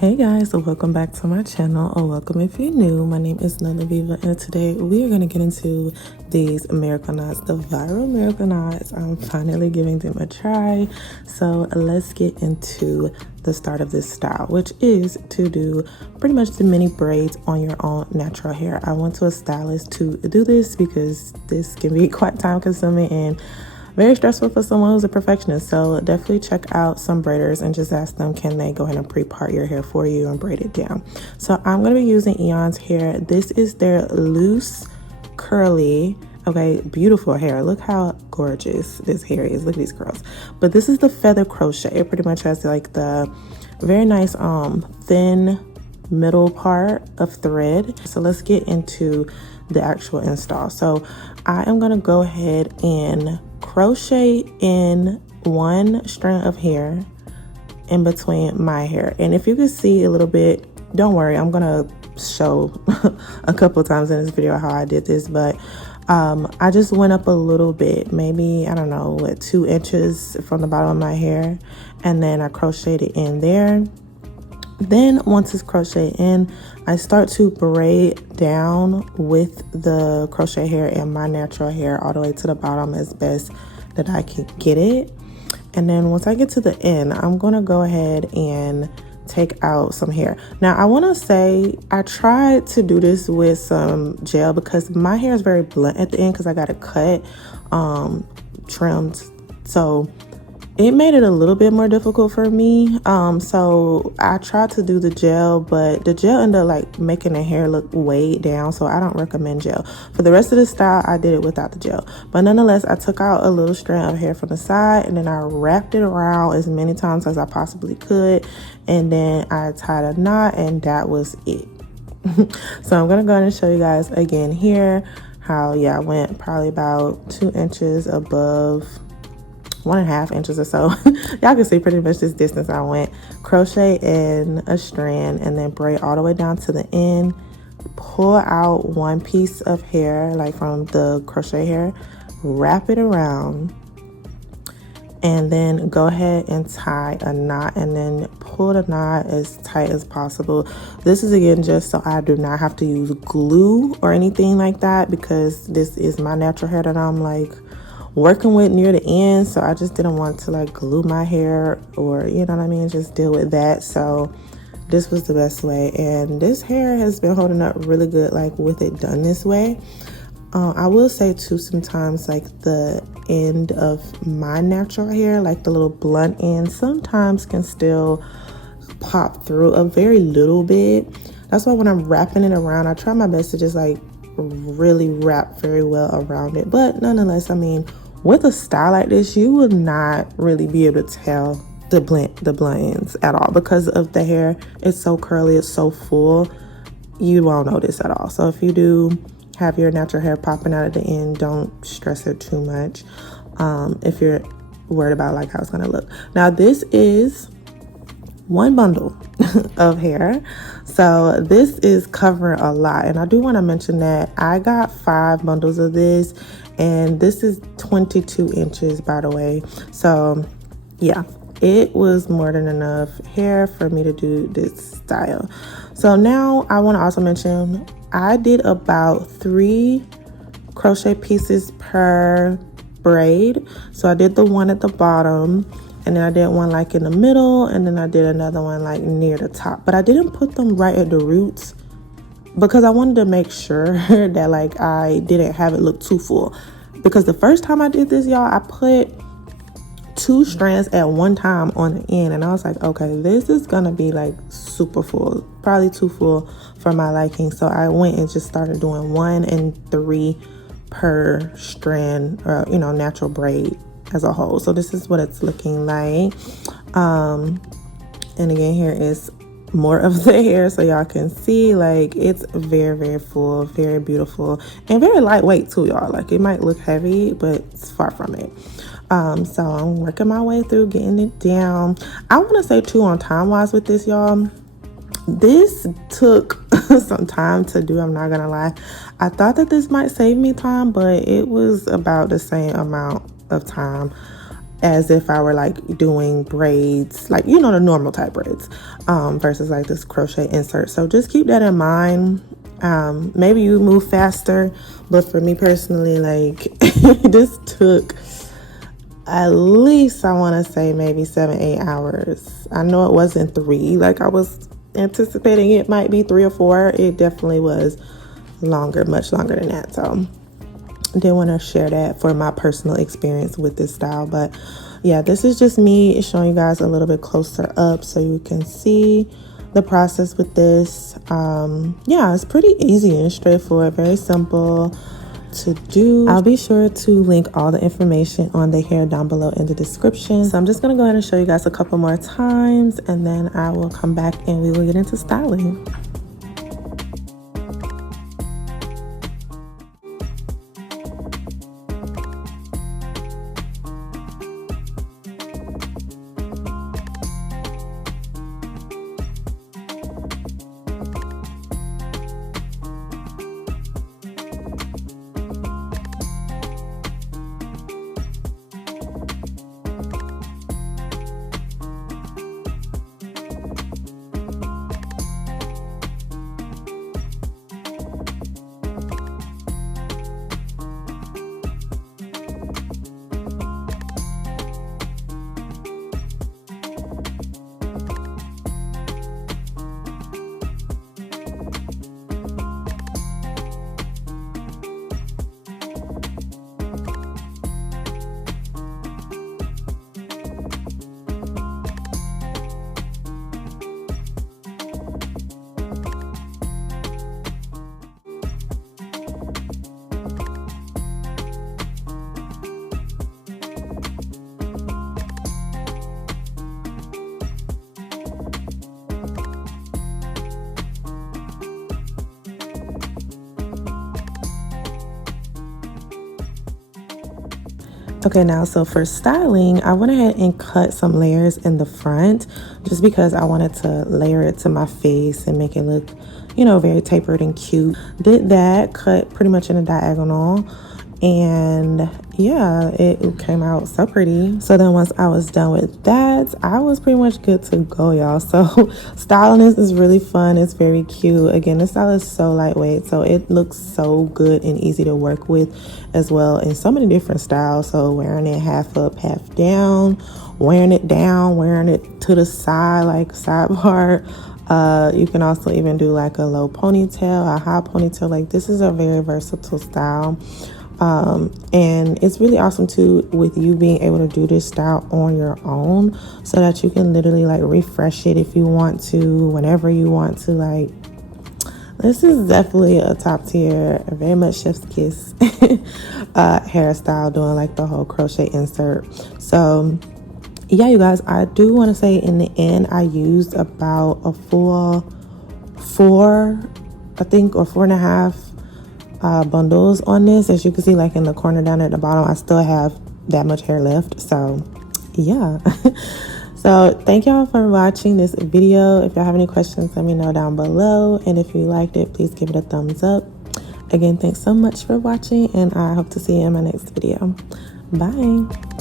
Hey guys, welcome back to my channel, or welcome if you're new. My name is Nana Viva, and today we are going to get into these miracle knots, the viral miracle knots. I'm finally giving them a try, so let's get into the start of this style, which is to do pretty much the mini braids on your own natural hair. I went to a stylist to do this because this can be quite time consuming and very stressful for someone who's a perfectionist. So definitely check out some braiders and just ask them, can they go ahead and pre-part your hair for you and braid it down. So I'm going to be using Eayon's hair. This is their loose curly, okay, beautiful hair. Look how gorgeous this hair is. Look at these curls. But this is the feather crochet. It pretty much has like the very nice thin middle part of thread. So let's get into the actual install. So I am going to go ahead and crochet in one strand of hair in between my hair. And if you can see a little bit, don't worry, I'm gonna show a couple times in this video how I did this, but I just went up a little bit, maybe, I don't know, what, 2 inches from the bottom of my hair, and then I crocheted in there. Then once it's crocheted in, I start to braid down with the crochet hair and my natural hair all the way to the bottom as best that I can get it. And then once I get to the end, I'm gonna go ahead and take out some hair. Now I want to say I tried to do this with some gel because my hair is very blunt at the end because I got it cut, trimmed, so it made it a little bit more difficult for me. So I tried to do the gel, but the gel ended up like making the hair look weighed down, so I don't recommend gel. For the rest of the style, I did it without the gel. But nonetheless, I took out a little strand of hair from the side, and then I wrapped it around as many times as I possibly could, and then I tied a knot, and that was it. So I'm gonna go ahead and show you guys again here how, yeah, I went probably about 2 inches above, 1.5 inches or so. Y'all can see pretty much this distance I went. Crochet in a strand and then braid all the way down to the end. Pull out one piece of hair, like from the crochet hair, wrap it around, and then go ahead and tie a knot, and then pull the knot as tight as possible. This is again just so I do not have to use glue or anything like that, because this is my natural hair that I'm like working with near the end, so I just didn't want to like glue my hair, or you know what I mean, just deal with that. So this was the best way, and this hair has been holding up really good like with it done this way. I will say too, sometimes like the end of my natural hair, like the little blunt end, sometimes can still pop through a very little bit. That's why when I'm wrapping it around, I try my best to just like really wrap very well around it. But nonetheless, I mean, with a style like this, you will not really be able to tell the blunt ends at all, because of the hair. It's so curly, it's so full, you won't notice at all. So if you do have your natural hair popping out at the end, don't stress it too much if you're worried about like how it's gonna look. Now this is one bundle of hair, so this is covering a lot, and I do want to mention that I got 5 bundles of this, and this is 22 inches, by the way. So yeah, it was more than enough hair for me to do this style. So now I want to also mention I did about 3 crochet pieces per braid. So I did the one at the bottom, and then I did one like in the middle, and then I did another one like near the top. But I didn't put them right at the roots because I wanted to make sure that like I didn't have it look too full. Because the first time I did this, y'all, I put 2 strands at one time on the end, and I was like, okay, this is gonna be like super full, probably too full for my liking. So I went and just started doing 1 and 3 per strand, or you know, natural braid as a whole. So this is what it's looking like. And again, here is more of the hair so y'all can see, like, it's very, very full, very beautiful, and very lightweight too, y'all. Like, it might look heavy, but it's far from it. So I'm working my way through getting it down. I want to say too, on time wise with this, y'all, this took some time to do, I'm not gonna lie. I thought that this might save me time, but it was about the same amount of time. as if I were like doing braids, like, you know, the normal type braids, versus like this crochet insert. So just keep that in mind. Maybe you move faster, but for me personally, like this took at least, I want to say maybe 7-8 hours. I know it wasn't 3 like I was anticipating it might be, 3 or 4. It definitely was longer, much longer than that. So I did want to share that for my personal experience with this style. But yeah, this is just me showing you guys a little bit closer up so you can see the process with this. Yeah, it's pretty easy and straightforward, very simple to do. I'll be sure to link all the information on the hair down below in the description. So I'm just gonna go ahead and show you guys a couple more times, and then I will come back and we will get into styling. Okay, now so for styling, I went ahead and cut some layers in the front just because I wanted to layer it to my face and make it look, you know, very tapered and cute. Did that, cut pretty much in a diagonal, and yeah, it came out so pretty. So then once I was done with that, I was pretty much good to go, y'all. So styling this is really fun. It's very cute. Again, this style is so lightweight, so it looks so good and easy to work with as well in so many different styles. So wearing it half up, half down, wearing it down, wearing it to the side, like side part. You can also even do like a low ponytail, a high ponytail. Like, this is a very versatile style. And it's really awesome too with you being able to do this style on your own, so that you can literally like refresh it if you want to, whenever you want to. Like, this is definitely a top tier, very much chef's kiss hairstyle, doing like the whole crochet insert. So yeah, you guys, I do want to say in the end I used about a full 4, I think, or 4.5 bundles on this. As you can see, like in the corner down at the bottom, I still have that much hair left. So yeah. So thank y'all for watching this video. If y'all have any questions, let me know down below, and if you liked it, please give it a thumbs up. Again, thanks so much for watching, and I hope to see you in my next video. Bye.